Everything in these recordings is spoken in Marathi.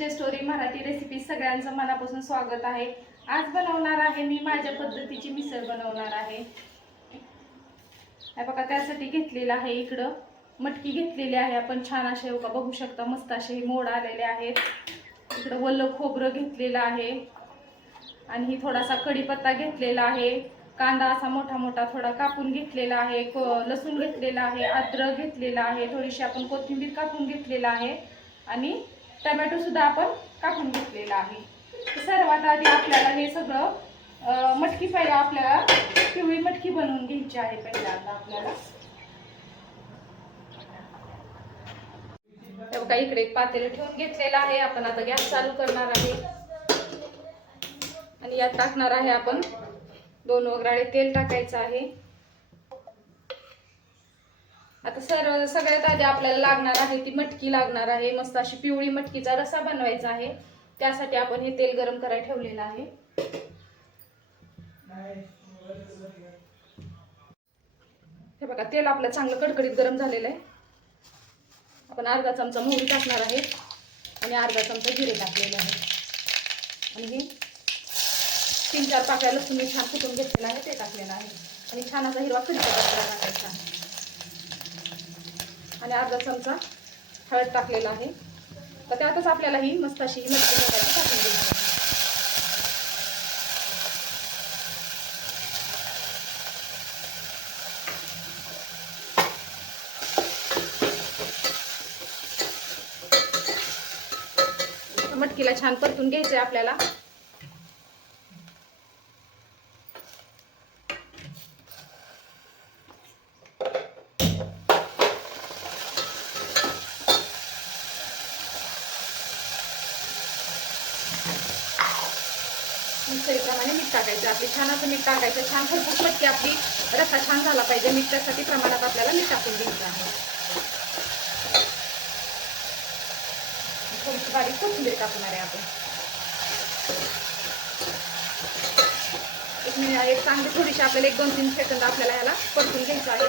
किचन स्टोरी मराठी रेसिपी सगळ्यांचं मनापासून स्वागत आहे. आज बनवणार आहे मी माझ्या पद्धतीची मिसळ बनवणार आहे. बघा त्यासाठी घेतलेलं आहे इकडं. मटकी घेतलेली आहे आपण. छान असे बघा बघू शकता मस्त असे हे मोड आलेले आहेत. इकडं वल्ल खोबरं घेतलेलं आहे. आणि ही थोडासा कढीपत्ता घेतलेला आहे. कांदा असा मोठा मोठा थोडा कापून घेतलेला आहे. को- लसूण घेतलेला आहे. अद्रक घेतलेला आहे. थोडीशी आपण कोथिंबीर कापून घेतलेला आहे. आणि टमॅटो सुद्धा आपण कापून घेतलेला आहे. सर्वात आधी आपल्याला हे सगळं मटकी पहिला आपल्याला पिवळी मटकी बनवून घ्यायची आहे पहिल्यांदा आता आपल्याला. बघा इकडे एक पातेलं ठेवून घेतलेलं आहे. आपण आता गॅस चालू करणार आहे. आणि यात टाकणार आहे आपण दोन वगराळे तेल टाकायचं आहे. आता सर सगळ्यात आधी आपल्याला लागणार आहे ती मटकी लागणार आहे. मस्त अशी पिवळी मटकीचा रसा बनवायचा आहे. त्यासाठी आपण हे तेल गरम करायला ठेवलेलं आहे. हे बघा तेल आपलं चांगलं कडकडीत गरम झालेलं आहे. आपण अर्धा चमचा मोहरी टाकणार आहे आणि अर्धा चमचा जिरे टाकलेलं आहे. आणि हे तीन चार पाकळ्या लसूण मी छान फुटून घेतलेलं आहे ते टाकलेलं आहे. आणि छान असा हिरवा कढीपत्ता टाकायचा. आहे आणि अर्धा चमचा हळद टाकलेला आहे. तर त्यातच आपल्याला ही मस्त अशी मच्छी मोडाची टाकून दिली मटकीला छान परतून आहे आपल्याला. मिसळीप्रमाणे मीठ टाकायचं. आपली छान असं मीठ टाकायचं. छान भरपूर मटकी आपली रस्सा छान झाला पाहिजे. मीठ त्यासाठी प्रमाणात आपल्याला मीठ टाकून घ्यायचं आहे. थोडीशी बारीक कोथिंबीर टाकणार आहे आपण. एक मिनिट एक चांगली थोडीशी आपल्याला एक दोन तीन सेकंद आपल्याला ह्याला परतून घ्यायचं आहे.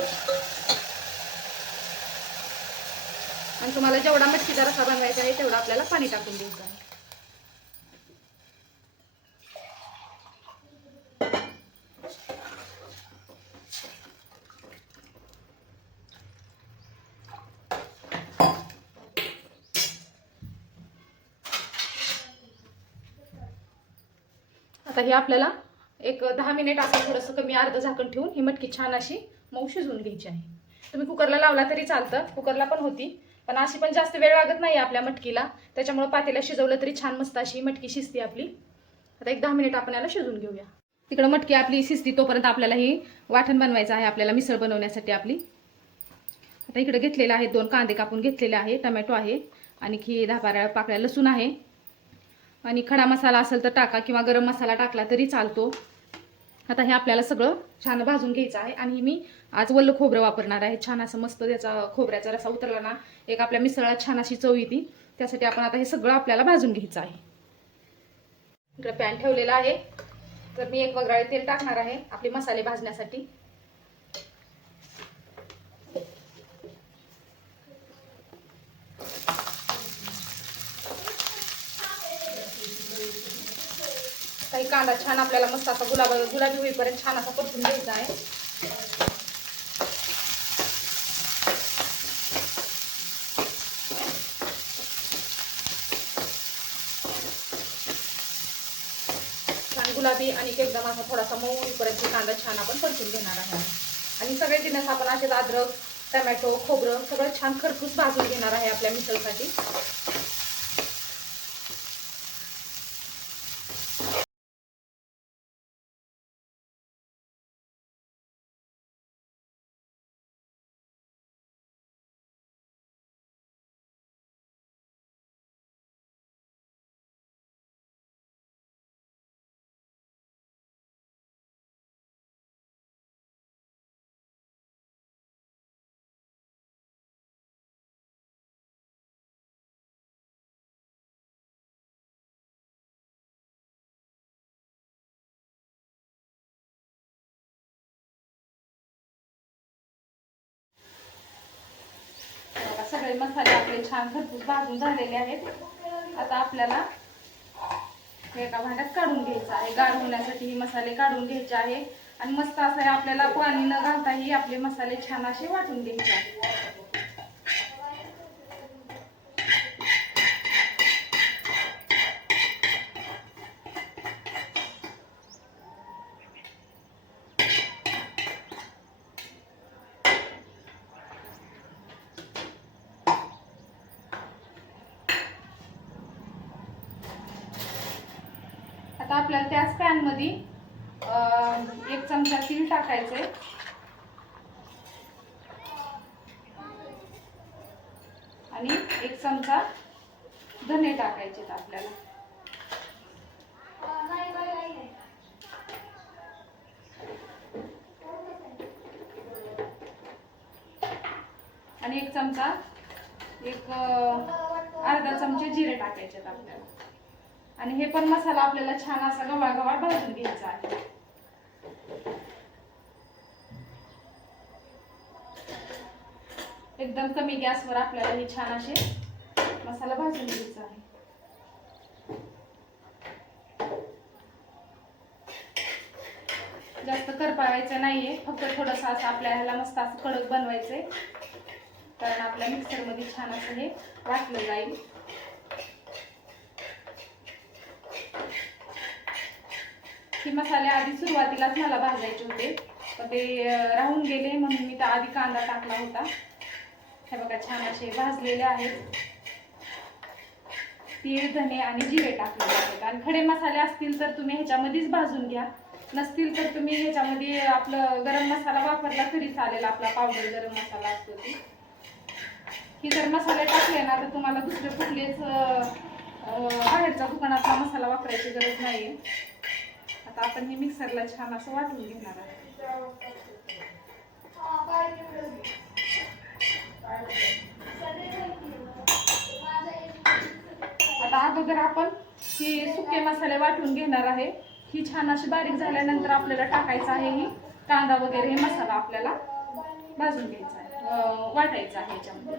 आणि तुम्हाला जेवढा मटकीचा रसा बनवायचा आहे तेवढा आपल्याला पाणी टाकून द्यायचं आहे. आता हे आपल्याला एक दहा मिनिट असं थोडंसं कमी अर्ध झाकण ठेवून ही मटकी छान अशी मऊ शिजवून घ्यायची आहे. तुम्ही कुकरला लावला तरी चालतं कुकरला पण होती. पण अशी पण जास्त वेळ लागत नाही आपल्या मटकीला. त्याच्यामुळे पातेला शिजवलं तरी छान मस्त अशी मटकी शिजते आपली. आता एक दहा मिनिट आपण याला शिजवून घेऊया. तिकडं मटकी आपली शिजती तोपर्यंत आपल्याला ही वाटण बनवायचं आहे आपल्याला मिसळ बनवण्यासाठी आपली. आता इकडे घेतलेलं आहे दोन कांदे कापून घेतलेले आहे टमॅटो आहे आणखी दहा बारा पाकळ्या लसूण आहे. आणि खडा मसाला असेल तर टाका किंवा गरम मसाला टाकला तरी चालतो. आता हे आपल्याला सगळं छान भाजून घ्यायचं आहे आणि मी आज वल्ल खोबरं वापरणार आहे. छान असं मस्त त्याचा खोबऱ्याचा रसा उतरला ना एक आपल्या मिसळात छान अशी चव येते. त्यासाठी आपण आता हे सगळं आपल्याला भाजून घ्यायचं आहे. इकडं पॅन ठेवलेला आहे. तर मी एक वगराळे तेल टाकणार आहे आपले मसाले भाजण्यासाठी. कांदा छान आपल्याला मस्त असा गुलाब गुलाबी होईपर्यंत छान असा परतून घ्यायचा आहे. छान गुलाबी आणि एकदम असा थोडासा मऊ होईपर्यंत कांदा छान आपण परतून घेणार आहे आणि सगळे जिन्नस आपण असेच अद्रक टमॅटो खोबरं सगळं छान खरपूस भाजून घेणार आहे आपल्या मिसळसाठी. सगळे मसाले आपले छान खरपूस भाजून झालेले आहेत. आता आपल्याला एका भांड्यात काढून घ्यायचं आहे. गार होण्यासाठी हे मसाले काढून घ्यायचे आहे. आणि मस्त असं आपल्याला पाणी न घालताही आपले मसाले छान असे वाटून घ्यायचे आहे आता आपल्याला त्याच पॅनमध्ये एक चमचा तीळ टाकायचे. आणि एक चमचा धने टाकायचे आपल्याला. आणि एक चमचा एक अर्धा चमचे जिरे टाकायचे आपल्याला. आणि हे पण मसाला आपल्याला छान असा गव्हा गव्हा भाजून घ्यायचा आहे. एकदम कमी गॅसवर आपल्याला हे छान असे मसाला भाजून घ्यायचा आहे. जास्त करपावायचं नाहीये फक्त थोडंसं असं आपल्या ह्याला मस्त असं कडक बनवायचंय. कारण आपल्या मिक्सरमध्ये छान असं हे वाटलं जाईल. हे मसाले आधी सुरुवातीलाच मला भाजायचे होते पण ते राहून गेले म्हणून मी तर आधी कांदा टाकला होता. हे बघा छान असे भाजलेले आहेत. तीळ धने आणि जिरे टाकलेले आहेत. आणि खडे मसाले असतील तर तुम्ही ह्याच्यामध्येच भाजून घ्या. नसतील तर तुम्ही ह्याच्यामध्ये आपलं गरम मसाला वापरला तरी चालेल आपला पावडर गरम मसाला असतो ती. ही जर मसाले टाकले ना तर तुम्हाला दुसरे कुठलेच बाहेरचा दुकानातला मसाला वापरायची गरज नाहीये. आता आपण हे मिक्सरला छान असं वाटून घेणार आहे आता अगोदर आपण ही सुके मसाले वाटून घेणार आहे ही छान अशी बारीक झाल्यानंतर आपल्याला टाकायचं आहे ही कांदा वगैरे हे मसाला आपल्याला भाजून घ्यायचा आहे. वाटायचा आहे याच्यामध्ये.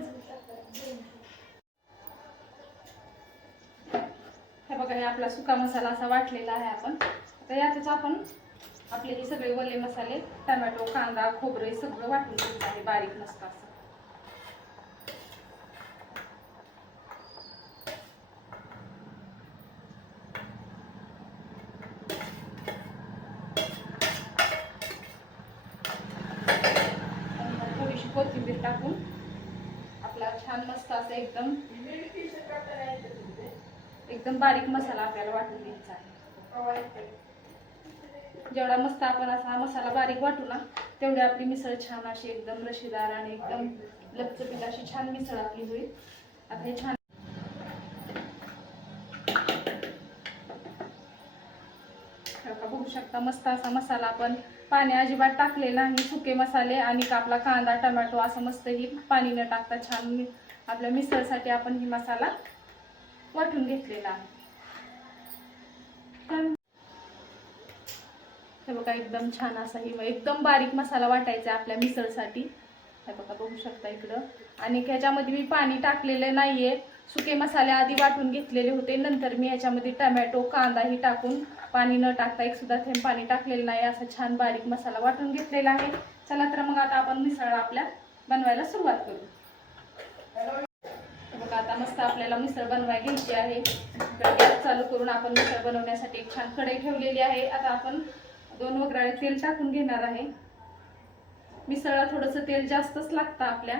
हे बघा हे आपला सुका मसाला असा वाटलेला आहे आपण. आता यातच आपण आपले हे सगळे वले मसाले टमॅटो कांदा खोबरे सगळं वाटून घ्यायचं आहे बारीक मस्त असं आणि मग थोडीशी कोथिंबीर टाकून आपला छान मस्त असं एकदम एकदम बारीक मसाला आपल्याला वाटून घ्यायचा आहे जेवढा मस्त आपण असा मसाला बारीक वाटू ना तेवढी आपली मिसळ छान अशी एकदम रशीदार आणि एकदम लपचपीत अशी छान मिसळ आपली होईल. आता हे छान बघू शकता मस्त असा मसाला आपण पाणी अजिबात टाकलेला नाही सुके मसाले आणि आपला कांदा टमॅटो असं मस्त ही पाणी न टाकता छान आपल्या मिसळसाठी आपण ही मसाला वाटून घेतलेला आहे. हे बघा एकदम छान असा ही एकदम बारीक मसाला वाटायचा आहे आपल्या मिसळसाठी. हे बघा बघू शकता इकडं. आणि ह्याच्यामध्ये मी पाणी टाकलेलं नाहीये. सुके मसाले आधी वाटून घेतलेले होते. नंतर मी ह्याच्यामध्ये टमॅटो कांदाही टाकून पाणी न टाकता एक सुद्धा थेंब पाणी टाकलेलं नाही. असा छान बारीक मसाला वाटून घेतलेला आहे. चला तर मग आता आपण मिसळ आपल्या बनवायला सुरुवात करू. बघा आता मस्त आपल्याला मिसळ बनवाय घ्यायची आहे. गॅस चालू करून आपण मिसळ बनवण्यासाठी एक छान कढई ठेवलेली आहे. आता आपण दोन वगराळे तेल टाकून घेणार आहे. मिसळला थोडंसं तेल जास्तच लागतं आपल्या.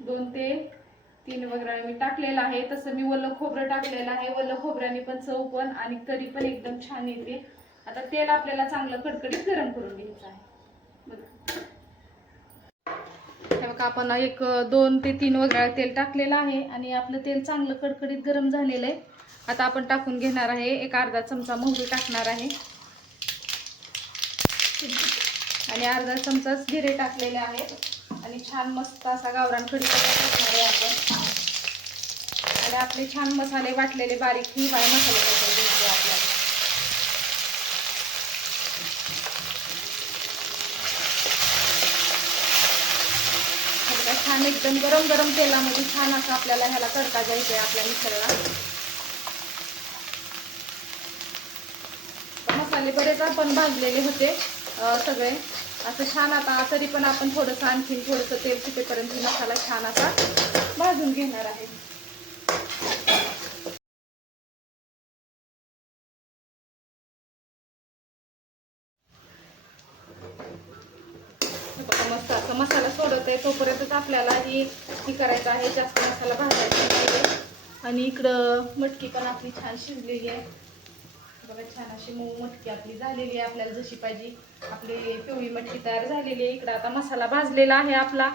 दोन ते तीन वगराळे मी टाकलेलं आहे. तसं मी वल्ल खोबरं टाकलेलं आहे. वल्ल खोबऱ्याने पण चव पण आणि करी पण एकदम छान येते. आता तेल आपल्याला चांगलं कडकडीत गरम करून घ्यायचं आहे. हे बघा आपण एक दोन ते तीन वगैरे तेल टाकलेलं आहे आणि आपलं तेल चांगलं कडकडीत गरम झालेलं आहे. आता आपण टाकून घेणार आहे. एक अर्धा चमचा मोहरी टाकणार आहे. आणि अर्धा चमचाच जिरे टाकलेले आहेत. आणि छान मस्त असा गावरान कढीपत्ता टाकणार आहे आपण. आणि आपले छान मसाले वाटलेले बारीक हिवाळे मसाले घ्यायचे आपल्याला. छान एकदम गरम गरम तेलामध्ये छान असं आपल्याला ह्याला तडका द्यायचा आहे आपल्या मिसळला मसाले बरेच आपण भाजलेले होते. सगळे. असं छान आता तरी पण आपण थोडंसं आणखीन थोडंसं तेल तिथेपर्यंत मसाला छान असा भाजून घेणार आहे. मस्त असं मसाला सोडत आहे. तोपर्यंतच आपल्याला ही ही करायचं आहे. जास्त मसाला भाजायचा आणि इकडं मटकी पण आपली छान शिजलेली आहे. बघा छान अशी मऊ मटकी आपली झालेली आहे आपल्याला जशी पाहिजे. आपली पिवळी मटकी तयार झालेली आहे. इकडं आता मसाला भाजलेला आहे आपला.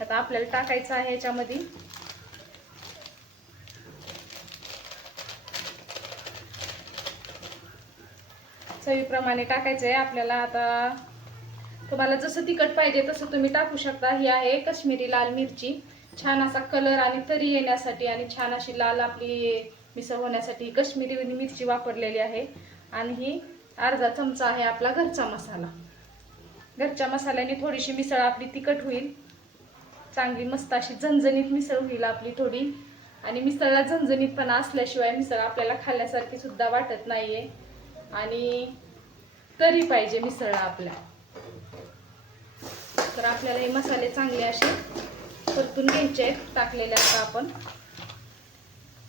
आता आपल्याला टाकायचा आहे याच्यामध्ये. चवीप्रमाणे टाकायचं आहे आपल्याला आता. तुम्हाला जसं तिखट पाहिजे तसं तुम्ही टाकू शकता. ही आहे काश्मीरी लाल मिरची. छान असा कलर आणि तरी येण्यासाठी आणि छान अशी लाल आपली मिसळ होण्यासाठी काश्मीरी मिरची वापरलेली आहे. आणि ही अर्धा चमचा आहे आपला घरचा मसाला. घरच्या मसाल्याने थोडीशी मिसळ आपली तिखट होईल. चांगली मस्त अशी झणझणीत मिसळ होईल आपली थोडी. आणि मिसळला झणझणीतपणा असल्याशिवाय मिसळ आपल्याला खाल्ल्यासारखी सुद्धा वाटत नाहीये. आणि तरी पाहिजे मिसळ आपल्या. तर आपल्याला हे मसाले चांगले असे परतून घ्यायचे आहेत टाकलेले आता आपण.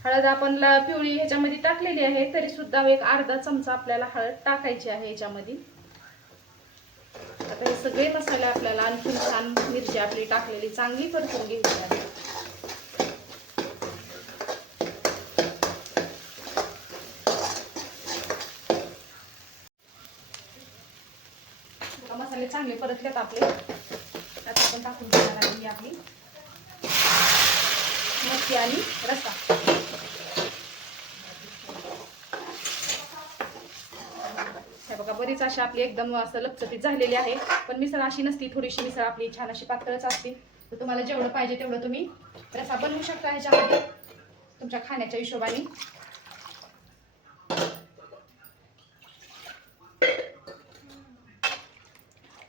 हळद आपण पिवळी ह्याच्यामध्ये टाकलेली आहे तरी सुद्धा एक अर्धा चमचा आपल्याला हळद टाकायची आहे ह्याच्यामध्ये. आता हे सगळे मसाले आपल्याला आणखी छान मिरची आपली टाकलेली चांगली परतून घ्यायची आहे. मसाले चांगले परतलेत आपले. आता आपण टाकून देणार आहे आपली मच्छी आणि रसा हे बघा बरीच अशी आपली एकदम असं लपचपीत झालेली आहे. पण मिसळ अशी नसती थोडीशी मिसळ आपली छान अशी पातळच असते. तर तुम्हाला जेवढं पाहिजे तेवढं तुम्ही रसा बनवू शकता ह्याच्यामध्ये तुमच्या खाण्याच्या हिशोबाने.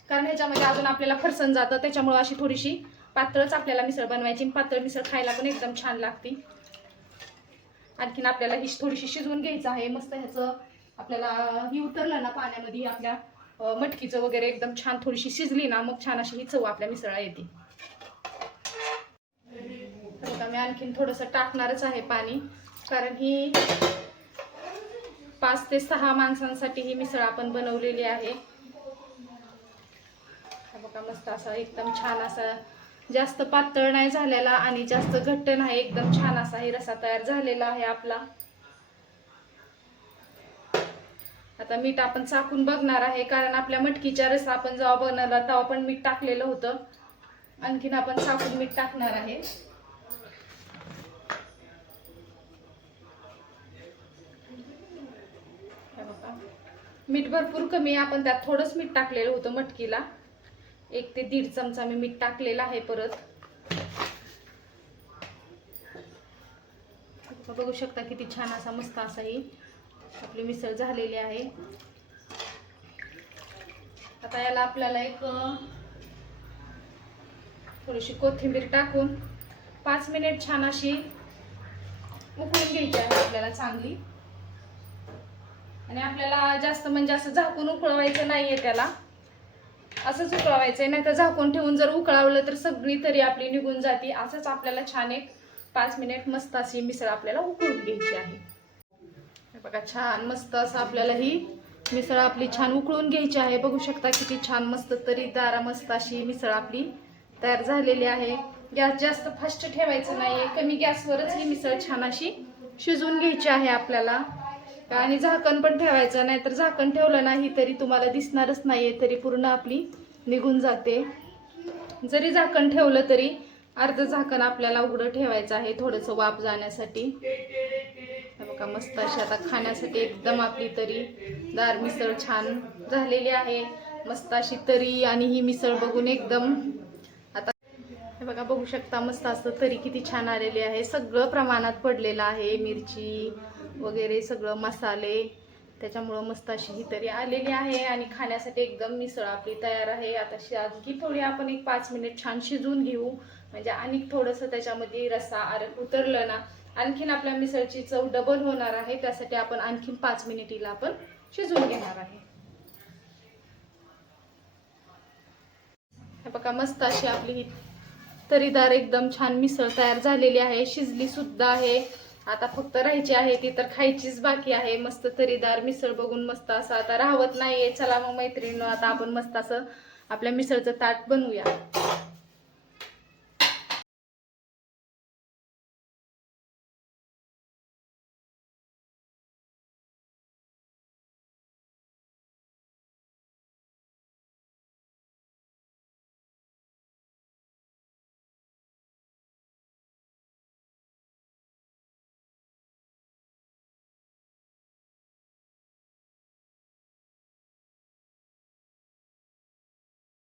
कारण ह्याच्यामध्ये अजून आपल्याला फरसण जातं त्याच्यामुळं अशी थोडीशी पातळच आपल्याला मिसळ बनवायची पातळ मिसळ खायला पण एकदम छान लागते. आणखीन आपल्याला ही थोडीशी शिजवून घ्यायचं आहे मस्त ह्याचं आपल्याला ही उतरलं ना पाण्यामध्ये आपल्या मटकीचं वगैरे एकदम छान थोडीशी शिजली ना मग छान अशी ही चव आपल्या मिसळा येते. तर मी आणखीन थोडंसं टाकणारच आहे पाणी कारण ही पाच ते सहा माणसांसाठी ही मिसळ आपण बनवलेली आहे. बघा मस्त असा एकदम छान असा जास्त पातळ नाही झालेला आणि जास्त घट्ट नाही एकदम छान असा हे रसा तयार झालेला आहे आपला. आता मीठ आपण चाकून बघणार आहे कारण आपल्या मटकीच्या रस आपण जेव्हा बनवला तेव्हा पण मीठ टाकलेलं होतं. आणखीन आपण चाकून मीठ टाकणार आहे. मीठ भरपूर कमी आहे आपण त्यात थोडंच मीठ टाकलेलं होतं मटकीला. एक ते दीड चमचा मी मीठ टाकलेला आहे परत. बघू शकता किती छान असा मस्त असा ही आपली मिसळ झालेली आहे. आता याला आपल्याला एक थोडीशी कोथिंबीर टाकून पाच मिनिट छान अशी उकळून घ्यायची आहे आपल्याला चांगली. आणि आपल्याला जास्त म्हणजे असं झाकून उकळवायचं नाहीये त्याला. असंच उकळवायचंय नाही तर झाकून ठेवून जर उकळावलं तर सगळी तरी आपली निघून जाते. असंच आपल्याला छान एक पाच मिनिट मस्त अशी मिसळ आपल्याला उकळून घ्यायची आहे. बघा छान मस्त असं आपल्याला ही मिसळ आपली छान उकळून घ्यायची आहे. बघू शकता किती छान मस्त तरी दारा मस्त अशी मिसळ आपली तयार झालेली आहे. गॅस जास्त फास्ट ठेवायचं नाही कमी गॅसवरच ही मिसळ छान अशी शिजवून घ्यायची आहे आपल्याला. आणि झाकण पण ठेवायचं नाही तर झाकण ठेवलं नाही तरी तुम्हाला दिसणारच नाही तरी पूर्ण आपली निघून जाते. जरी झाकण ठेवलं तरी अर्ध झाकण आपल्याला उघडं ठेवायचं आहे थोडंसं वाफ जाण्यासाठी. का मस्त अशी आता खाण्यासाठी एकदम आपली तरी दार मिसळ छान झालेली आहे. मस्त अशी तरी आणि ही मिसळ बघून एकदम आता हे बघा बघू शकता मस्त असं तरी किती छान आलेली आहे. सगळं प्रमाणात पडलेलं आहे मिरची वगैरे सगळं मसाले. त्याच्यामुळं मस्त अशी ही तरी आलेली आहे आणि खाण्यासाठी एकदम मिसळ आपली तयार आहे. आता शि आणखी थोडी आपण एक पाच मिनिट छान शिजवून घेऊ. म्हणजे आणि थोडंसं त्याच्यामध्ये रस्सा आर उतरलं ना आणखीन आपल्या मिसळची चव डबल होणार आहे. त्यासाठी आपण आणखीन पाच मिनिटीला आपण शिजवून घेणार आहे. हे बघा मस्त अशी आपली ही तरीदार एकदम छान मिसळ तयार झालेली आहे. शिजली सुद्धा आहे. आता फक्त राहायची आहे ती तर खायचीच बाकी आहे. मस्त तरीदार मिसळ बघून मस्त असं आता राहवत नाहीये. चला मग मैत्रिणी आता आपण मस्त असं आपल्या मिसळचं ताट बनवूया.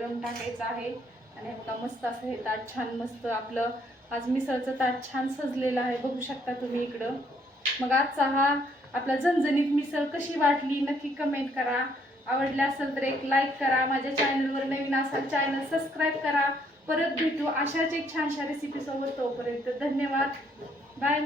टाकायचं आहे. आणि आता बघा मस्त असं हे ताट छान मस्त आपलं आज मिसळचं ताट छान सजलेलं आहे. बघू शकता तुम्ही इकडं. मग आजचा हा आपला झणझणीत मिसळ कशी वाटली नक्की कमेंट करा. आवडली असेल तर एक लाईक करा. माझ्या चॅनलवर नवीन असाल चॅनल सबस्क्राईब करा. परत भेटू अशाच एक छानशा रेसिपी सोबत तोपर्यंत. धन्यवाद. बाय